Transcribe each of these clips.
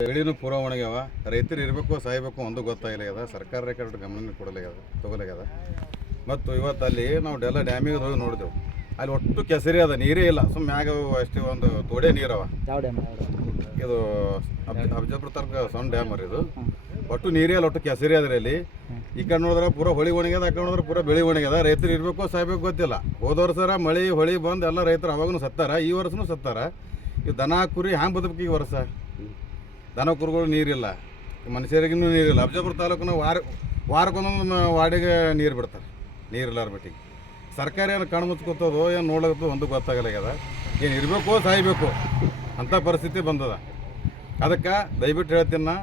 ಬೆಳೆನೂ ಪೂರ ಒಣಗ್ಯಾವ. ರೈತರು ಇರಬೇಕು ಸಾಯಬೇಕು ಒಂದು ಗೊತ್ತಾಗಿಲ್ಲ. ಸರ್ಕಾರ ರೆಕಾರ್ಡ್ ಗಮನ ತಗೊಲಾಗ್ಯದ. ಮತ್ತು ಇವತ್ತು ಅಲ್ಲಿ ನಾವು ಎಲ್ಲ ಡ್ಯಾಮಿಗೆ ಹೋಗಿ ನೋಡಿದೆವು. ಅಲ್ಲಿ ಒಟ್ಟು ಕೆಸರಿ ಅದ, ನೀರೇ ಇಲ್ಲ. ಸುಮ್ಮನೆ ಮ್ಯಾಗ ಅಷ್ಟೇ ಒಂದು ತೋಡೆ ನೀರವ. ಇದು ಅಫಜಲ್ಪುರ ತಾಲೂಕು ಸಣ್ಣ ಡ್ಯಾಮ್ ರೀ ಇದು. ಒಟ್ಟು ನೀರೇ ಅಲ್ಲ, ಒಟ್ಟು ಕೆಸರಿ ಅದ್ರಿ ಅಲ್ಲಿ. ಈ ಕಡೆ ನೋಡಿದ್ರೆ ಪೂರ ಹೊಳಿ ಒಣಗ್ಯದ, ಆ ಕಡೆ ನೋಡಿದ್ರೆ ಪೂರ ಬೆಳೆ ಒಣಗ್ಯದ. ರೈತರು ಇರಬೇಕು ಸಾಯ್ಬೇಕು ಗೊತ್ತಿಲ್ಲ. ಹೋದ ವರ್ಷ ಮಳೆ ಹೊಳಿ ಬಂದು ಎಲ್ಲ ರೈತರು ಅವಾಗೂ ಸತ್ತಾರ, ಈ ವರ್ಷನೂ ಸತ್ತಾರ. ಈ ದನ ಕುರಿ ಹ್ಯಾಂಗೆ ಬದುಕಬೇಕು ಈ ವರ್ಷ? ದನ ಕುರುಗಳು ನೀರಿಲ್ಲ, ಮನುಷ್ಯರಿಗೂ ನೀರಿಲ್ಲ. ಅಫಜಲ್ಪುರ ತಾಲೂಕಿನ ವಾರಕ್ಕೊಂದೊಂದು ವಾರ್ಡಿಗೆ ನೀರು ಬಿಡ್ತಾರೆ, ನೀರಿಲ್ಲಾರ ಬಿಟ್ಟಿಗೆ. ಸರ್ಕಾರ ಏನು ಕಣ್ಣು ಮುಚ್ಕೋತದೋ ಏನು ನೋಡೋದು ಒಂದು ಗೊತ್ತಾಗಲಾಗ್ಯದ. ಏನು ಇರಬೇಕು ಸಾಯ್ಬೇಕು ಅಂಥ ಪರಿಸ್ಥಿತಿ ಬಂದದ. ಅದಕ್ಕೆ ದಯವಿಟ್ಟು ಹೇಳ್ತೀನಿ,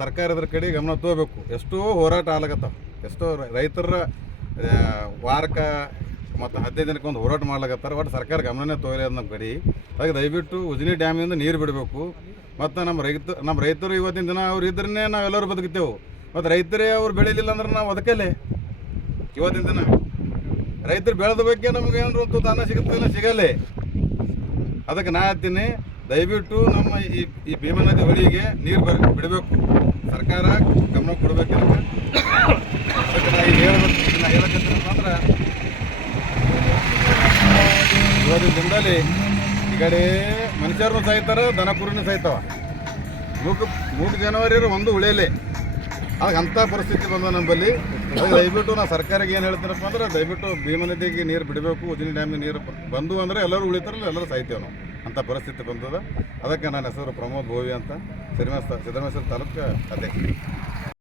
ಸರ್ಕಾರದ ಕಡೆ ಗಮನ ತಗೋಬೇಕು. ಎಷ್ಟೋ ಹೋರಾಟ ಆಗ್ಲಾಗತ್ತವ, ಎಷ್ಟೋ ರೈತರ ವಾರಕ್ಕೆ ಮತ್ತು 15 ದಿನಕ್ಕೆ ಒಂದು ಹೋರಾಟ ಮಾಡ್ಲಾಗತ್ತಾರೆ. ಒಟ್ಟು ಸರ್ಕಾರ ಗಮನನೇ ತೋರಿ ಅದು ನಮ್ಮ ಕಡೆ. ಅದಕ್ಕೆ ದಯವಿಟ್ಟು ಉಜನಿ ಡ್ಯಾಮಿಂದ ನೀರು ಬಿಡಬೇಕು. ಮತ್ತು ನಮ್ಮ ರೈತರು ಇವತ್ತಿನ ದಿನ ಅವ್ರು ಇದ್ರೇ ನಾವೆಲ್ಲರೂ ಬದುಕ್ತೇವೆ. ಮತ್ತು ರೈತರೇ ಅವ್ರು ಬೆಳೀಲಿಲ್ಲ ಅಂದ್ರೆ ನಾವು ಅದಕ್ಕಲ್ಲೇ ಇವತ್ತಿನ ದಿನ ರೈತರು ಬೆಳೆದ ಬಗ್ಗೆ ನಮ್ಗೆ ಏನಾರು ಒಂದು ತಾನ ಸಿಗುತ್ತೆ ಸಿಗಲ್ಲೇ. ಅದಕ್ಕೆ ನಾ ಹೇಳ್ತೀನಿ, ದಯವಿಟ್ಟು ನಮ್ಮ ಈ ಭೀಮಾ ನದಿ ಹೊಳಿಗೆ ನೀರು ಬಿಡಬೇಕು. ಸರ್ಕಾರ ಗಮನ ಕೊಡಬೇಕು. ಅದಕ್ಕೆ ನಾ ಈಗ ಹೇಳಕತ್ತೀನಿ ಅಂದ್ರೆ ಇವತ್ತಿನ ದಿನದಲ್ಲಿ ಈ ಕಡೆ ಮನುಷ್ಯರನ್ನು ಸಾಯ್ತಾರೆ, ದನ ಕುರಿನೂ ಸಾಯ್ತಾವ. ಮೂರು ಜನವರಿ ಒಂದು ಉಳಿಯಲಿ. ಅದಕ್ಕೆ ಅಂಥ ಪರಿಸ್ಥಿತಿ ಬಂದ ನಮ್ಮಲ್ಲಿ. ಅದಕ್ಕೆ ದಯವಿಟ್ಟು ನಾವು ಸರ್ಕಾರಕ್ಕೆ ಏನು ಹೇಳ್ತೀನಪ್ಪ ಅಂದ್ರೆ, ದಯವಿಟ್ಟು ಭೀಮಾ ನದಿಗೆ ನೀರು ಬಿಡಬೇಕು. ಉಜನಿ ಡ್ಯಾಮಿಗೆ ನೀರು ಬಂದು ಅಂದರೆ ಎಲ್ಲರೂ ಉಳಿತಾರಲ್ಲ, ಎಲ್ಲರೂ ಸಾಯ್ತೇವೆ ನಾವು. ಅಂಥ ಪರಿಸ್ಥಿತಿ ಬಂದದ. ಅದಕ್ಕೆ ನನ್ನ ಹೆಸರು ಪ್ರಮೋದ್ ಬೋವಿ ಅಂತ, ಸಿದ್ದರಾಮೇಶ್ವರ ತಾಲೂಕು ಅಧ್ಯಕ್ಷ.